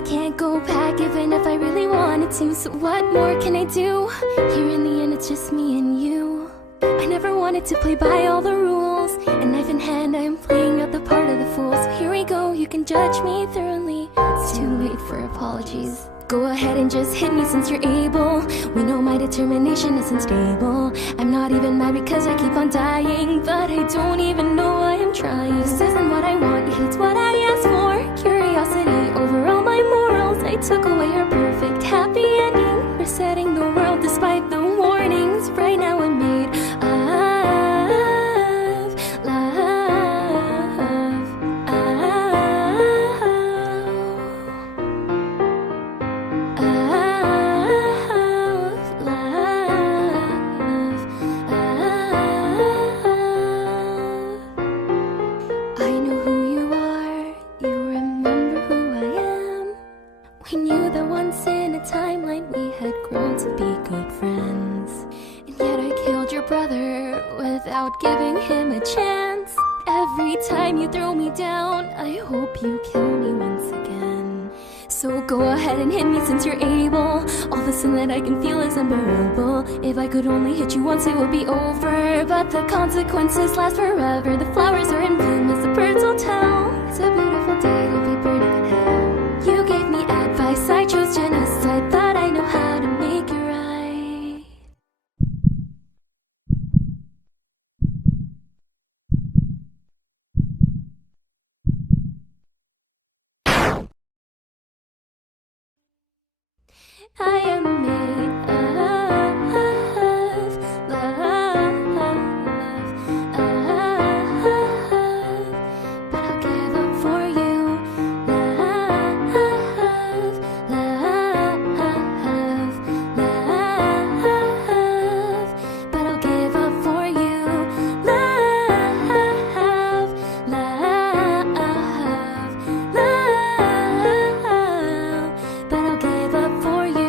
I can't go back even if I really wanted to. So what more can I do? Here in the end it's just me and you. I never wanted to play by all the rules, and knife in hand I am playing out the part of the fool. So here we go, you can judge me thoroughly. It's too late for apologies. Go ahead and just hit me since you're able. We know my determination isn't stable. I'm not even mad because I keep on dying, but I don't even know why I'm trying. This isn't what I want, yet it's what I asked for. Curiosity over all my morals. I took away your perfect happy ending, resetting the world despite the warnings. Right now I'm made of love, I know who you are, you remember who I am. We knew that once in a timeline we had grown to be good friends, and yet I killed your brother without giving him a chance. Every time you throw me down, I hope you kill me once again. So go ahead and hit me since you're able. All the sin that I can feel is unbearable. If I could only hit you once it would be over, but the consequences last forever. The flowers are in bloom as the birds will tell. It's a beautiful day to be burning in hell. You gave me advice, I chose genocide, but I know how to make it right. I am made of love, but I'll give up for you. Love, but I'll give up for you. Love, but I'll give up for you.